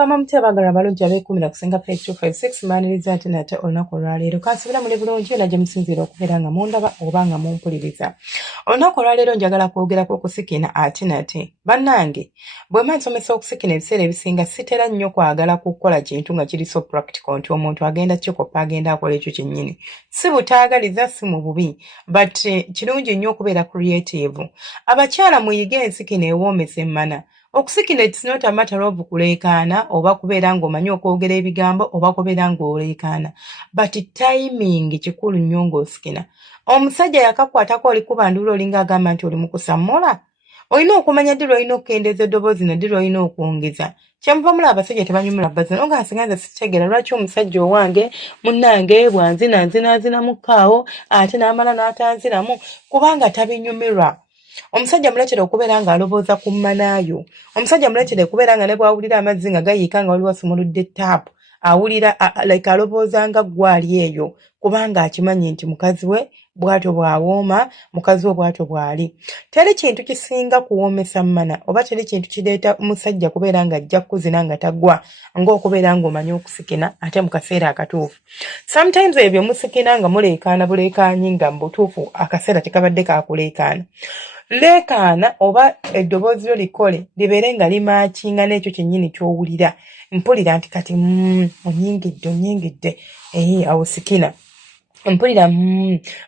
Mugamba mutebagala balungi ab'ekumi na kusinga page 256 mbaaniriza ate nate olunaku olwaleero kansubira muli bulungi era gye musinziira okubeera nga mundaba oba nga mumpuliriza. Olunaku olwaleero njagala kwogerako okusikina ate nate. Bannange, bwe mba nsomesa okusikina ebiseera ebisinga sitera nnyo kwagala kukola kintu nga kiri so practical nti omuntu agenda kikopa agenda akola ekyo kyennyini. Si butaagaliza si mu bubi, but kirungi nnyo okubeera creative. Abakyala muyige ensikina ewoomesa emmana. Okusikina it's not a matter of kuleekaana oba kubeera ng'omanyi okwogera ebigambo oba kubeera ng'oleekaana. But timing kikulu nnyo ng'osikina. Omusajja yakakwatako oli kubanduula olinga agamba nti oli mu kusammola. Olina okumanya ddi lw'olina okukendeeza eddoboozi na ddi lw'olina okwongeza. Kyemuva mulaba abasajja tebanyumira bazina nga nsinga sitegera lwaki omusajja owange munnange bwanzina mu kkaawo ate n'amala n'atanziramu kubanga tabinyumirwa. Omusajja muleetere okubeera ng'alobooza ku mmanaayo. Omusajja muleetere okubeera nga ne bw'awulira amazzi nga gayiika nga waliwo asumuludde taapu awulira like alobooza nga gwali eyo kubanga akimanyi nti mukazi we bw'atyo bw'awooma mukazi we bw'atyo bw'ali. Teri kintu kisinga kuwoomesa mmana oba teri kintu kireeta omusajja kubeera ng'ajja kuzina nga taggwa ng'okubeera ng'omanyi okusikina ate mu kaseera akatuufu. Sometimes ebyo musikina nga muleekaana buleekaanyi nga mu butuufu akaseera tekabadde kaakuleekaana. Leekaana oba eddoboozi lyo likole libeere nga limaakinga n'ekyo kyennyini ky'owulira. Mpulira nti kati onyingidde awo sikina. Mpulira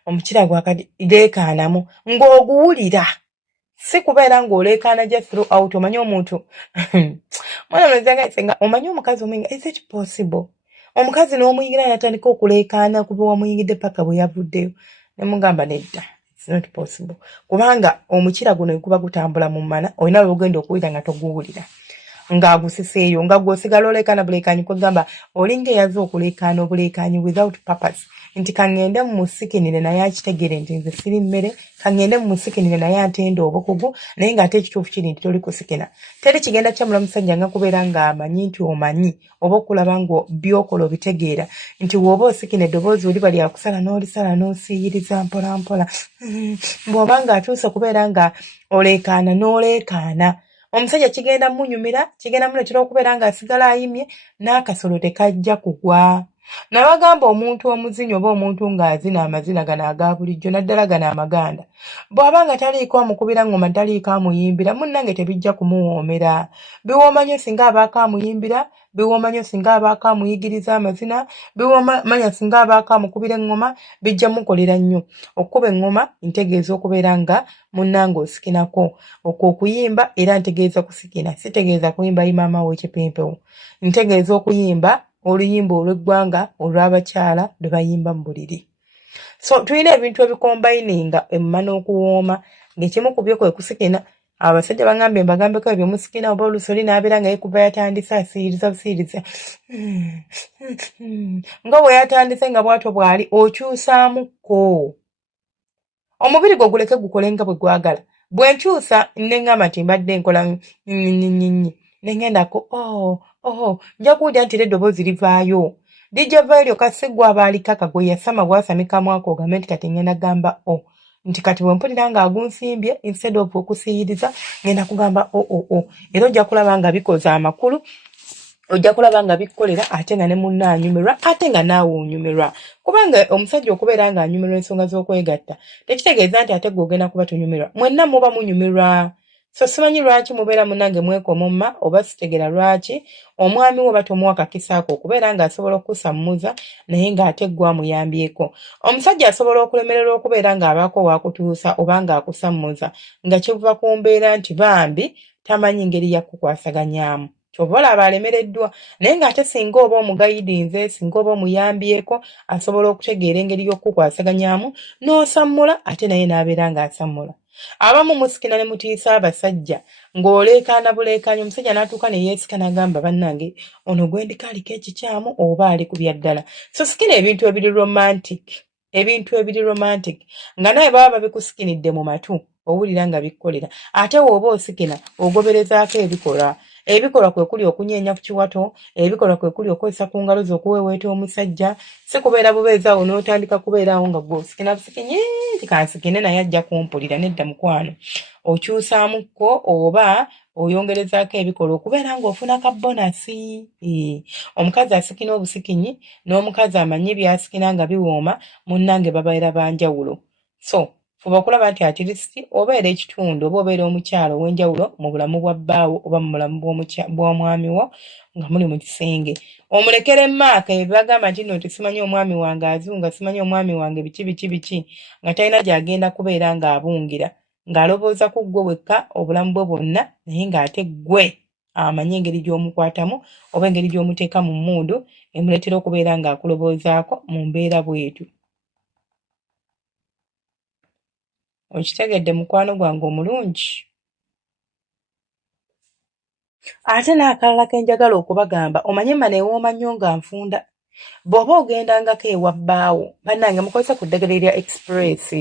omukira gwakati leekaanamu ng'oguwulira. Si kubeera ng'oleekaana just throughout omanyi omuntu. Mwana mulezanga nga omanyi omukazi omuyinga is it possible? Omukazi n'omuyingira n'atandika okuleekaana kuba wamuyingidde paka bwe yavuddeyo. Ne mugamba nedda. It's not possible. Kubanga omukira guno guba gutambula mu mmana olina lw'ogenda okuwulira nga toguwulira. Ng'agusiseeyo nga gw'osigala oleekaana buleekaanyi kwegamba olinga eyaze okuleekaana obuleekaanyi without purpose. Nti kaŋŋende mu musikinire naye akitegere nti nze siri mmere, kaŋŋende mu musikinire naye atenda obukugu naye ng'ate ekituufu kiri nti toli kusikina. Teri kigenda kyamula musajja nga kubeera ng'amanyi nti omanyi oba okulaba nga by'okola obitegeera nti w'oba osikina eddoboozi oli bali akusala n'olisala n'osiiyiriza mpola mpola. Bw'oba ng'atuuse kubeera nga oleekaana n'oleekaana. Omusajja kigenda munyumira, kigenda muleetera okubeera ng'asigala ayimye n'akasolo tekajja kugwa. Nabagamba omuntu omuzinyi oba omuntu ng'azina amazina gano aga bulijjo naddala gano amaganda. Bw'aba nga taliiko amukubira ngoma taliiko amuyimbira munnange tebijja kumuwoomera. Biwooma nnyo singa abaako amuyimbira, biwooma nnyo singa abaako amuyigiriza amazina, biwooma manya singa abaako amukubira engoma bijja mukolera nnyo. Okukuba engoma ntegeeza okubeera nga munnange osikinako. Okuyimba era ntegeeza kusikina. Sitegeeza kuyimba maama w'ekipempewo. Ntegeeza okuyimba oluyimba olw'eggwanga olw'abakyala lwe bayimba mu buliri. So tulina ebintu ebikombayininga emmana okuwooma ng'ekimu ku byo kwe kusikina. Abasajja bangambye mbagambeko ebyo musikina oba olusoli n'abeera nga yekuba yatandise asiiriza busiiriza. Nga bwe yatandise nga bw'atyo bw'ali okyusaamuko. Omubiri gwo guleke gukole nga bwe gwagala. Bwe nkyusa neŋŋamba nti mbadde nkola nengendako nja kuwulira nti eddoboozi livaayo. Lijja vaayo lyokka si ggwe aba alikaka gwe yasama bw'asamikamu ako ogambe nti kati ngenda gamba nti kati bwe mpulira ng'agunsimbye instead of okusiiyiriza ngenda kugamba era ojja kulaba nga bikoze amakulu. Ojja kulaba nga bikkolera ate nga ne munno anyumirwa ate nga naawe onyumirwa. Kubanga omusajja okubeera ng'anyumirwa ensonga z'okwegatta tekitegeeza nti ate gwe ogenda kuba tonyumirwa. Mwenna muba munyumirwa. So simanyi lwaki mubeera munnange mwekomomma oba sitegera lwaki omwami we batomuwa kakisaako okubeera ng'asobola okusammuza naye ng'ate gwe amuyambyeko. Omusajja asobola okulemererwa okubeera ng'abaako waakutuusa oba ng'akusammuza nga kiva ku mbeera nti bambi tamanyi ngeri yakukwasaganyaamu. Kyova olaba alemereddwa naye ng'ate singa oba omugayidinze singa oba omuyambyeko asobola okutegeera engeri y'okukwasaganyaamu n'osammula ate naye n'abeera ng'asammula. Abamu musikina ne mutiisa abasajja ng'oleekaana buleekaanyi omusajja n'atuuka ne yeesika n'agamba bannange ono gwe ndiko aliko ekikyamu oba ali ku bya ddala. So sikina ebintu ebiri romantic nga nawe baba babikusikinidde mu matu owulira nga bikkolera ate w'oba osikina ogoberezaako ebikolwa kwe kuli okunyeenya ku kiwato, ebikolwa kwe kuli okwesa ku ngalo zo okuweeweeta omusajja. Si kubeera bubeezaawo n'otandika kubeeraawo nga gw'osikina busikinyi nti kansikine naye ajja kumpulira nedda mukwano. Okyusaamuko oba oyongerezaako ebikolwa okubeera ng'ofuna ka bonasi. Omukazi asikina obusikinyi n'omukazi amanyi byasikina nga biwooma munnange babeera banjawulo. So fuba okulaba nti atirisiti obeera ekitundu oba obeera omukyalo ow'enjawulo mu bulamu bwa bbaawo oba mu bulamu bw'omwami wo nga muli mu kisenge. Omulekere maaka ebagamba nti nno tesimanyi omwami wange azunga, simanyi omwami wange biki nga talina gy'agenda kubeera ng'abungira ng'alowooza ku ggwe wekka obulamu bwe bwonna naye ng'ate ggwe amanyi engeri gy'omukwatamu oba engeri gy'omuteeka mu mmundu emuleetera okubeera ng'akuloboozaako mu mbeera bwetu. Okitegedde mukwano gwange omulungi? Ate n'akalala ke njagala okubagamba, omanye mma neewooma nnyo nga nfunda. Bw'oba ogendangako ewa bbaawo, bannange mukozesa ku ddagala erya express.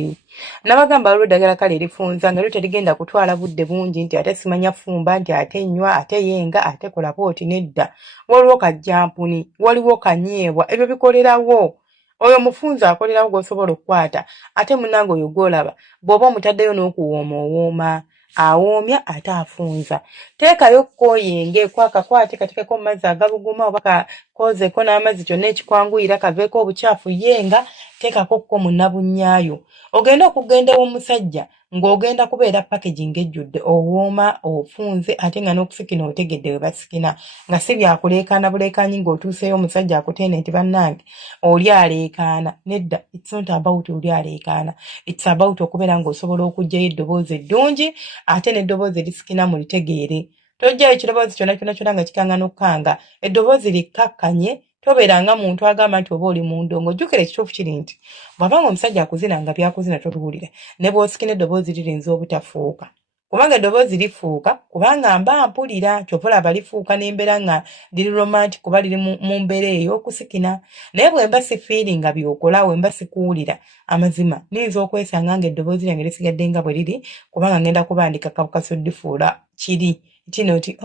Nabagamba waliwo eddagala kale erifunza nga lyo terigenda kutwala budde bungi nti ate simanya fumba, nti ate nnywa, ate yenga, ate kola bw'oti nedda. Waliwo kajjampuni, waliwo kanyeebwa, ebyo bikolerawo. Oyo mufunza akolerawo gw'osobola okukwata, ate munnange oyo gw'olaba bw'oba omutaddeyo n'okuwooma owooma. Awoomya ate afunza. Teekayo kooyenge kwakakwate katekeko mu mazzi agabuguma oba kakoozeko n'amazzi kyonna ekikwanguyira kaveeko obukyafu yenga teekako kko munnabunyaayo. Ogenda okugenda ew'omusajja ng'ogenda kubeera packaging ejjudde owooma ofunze ate nga n'okusikina otegedde we basikina nga si byakuleekaana buleekaanyi ng'otuuseyo omusajja akuteene nti bannange oli aleekaana. Nedda, it's not about oli aleekaana, it's about okubeera ng'osobola okuggyayo eddoboozi eddungi ate n'eddoboozi erisikina mu litegeere. Tojjayo ekiroboozi kyonna nga kikanga n'okkanga, eddoboozi likkakkanye. Tobeeranga muntu agamba nti oba oli mu ndongo. Jjukira ekituufu kiri nti bw'abanga omusajja akuzina nga byakuzina tobiwulira ne bw'osikina eddoboozi lirinza obutafuuka. Kubanga eddoboozi lifuuka kubanga mba mpulira ky'ova olaba lifuuka n'embeera nga liri romantic kuba liri mu mbeera ey'okusikina. Naye bwe mba sifiiringa by'okola, we mba sikuwulira, amazima niyinza okwesanga nga eddoboozi lyange lisigadde nga bwe liri kubanga ngenda kubandika kabukaso difuula kiri kino nti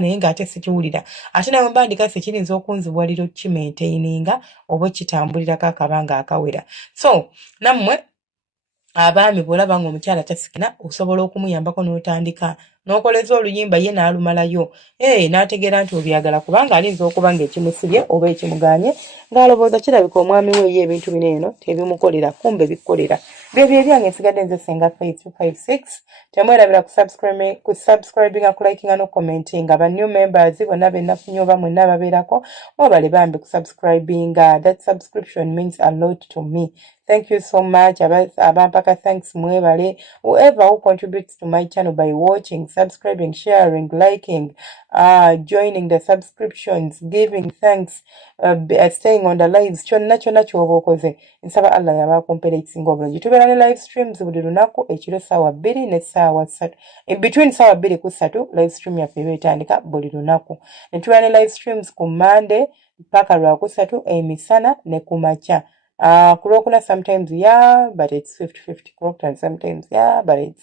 naye ng'ate sikiwulira. Ate nawe mbandika si kirinza okunzibuwalira kimaintaininga oba kitambulirako akabanga akawera. So nammwe abaami bw'olaba ng'omukyala tasikina osobola okumuyambako n'otandika n'okoleza oluyimba ye n'alumalayo n'ategeera nti obyagala kubanga alinza okuba ng'ekimusibye oba ekimuganye ng'alowooza kirabika omwami we ye ebintu bino eno tebimukolera kumbe bikolera. Byebyo ebyange nsigadde nze Senga Faith 256. Temwerabira ku subscribinga, ku likinga n'okucommentinga. Ba new members bonna be nafunye oba mwenna ababeerako mwebale bambi ku subscribinga. That subscription means a lot to me. Thank you so much. Abampaka thanks mwebale. Whoever who contributes to my channel by watching, subscribing, sharing, liking, joining the subscriptions, giving thanks, staying on the lives. Kyonna ky'oba okoze. Nsaba Allah yabakumpera ekisinga obulungi. Tubeera ne live streams buli lunaku ekiro ssaawa 2 ne ssaawa 3. In between ssaawa 2 ku 3 live stream yaffe eba etandika buli lunaku. Ne tubeera ne live streams ku Monday paka Lwakusatu emisana ne ku makya. Kulokuna sometimes but it's 50-50. Kulokuna sometimes but it's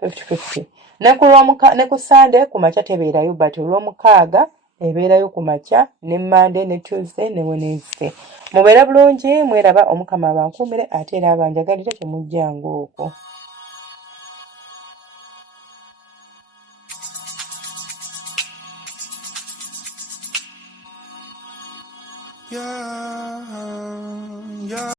50-50. Ne ku Sunday ku makya tebeerayo but olw'omukaaga ebeerayo ku makya ne Monday ne Tuesday ne Wednesday. Mubeera bulungi, mweraba, Omukama abankuumire ate era abanjagalire temujjanga okwo. Yeah.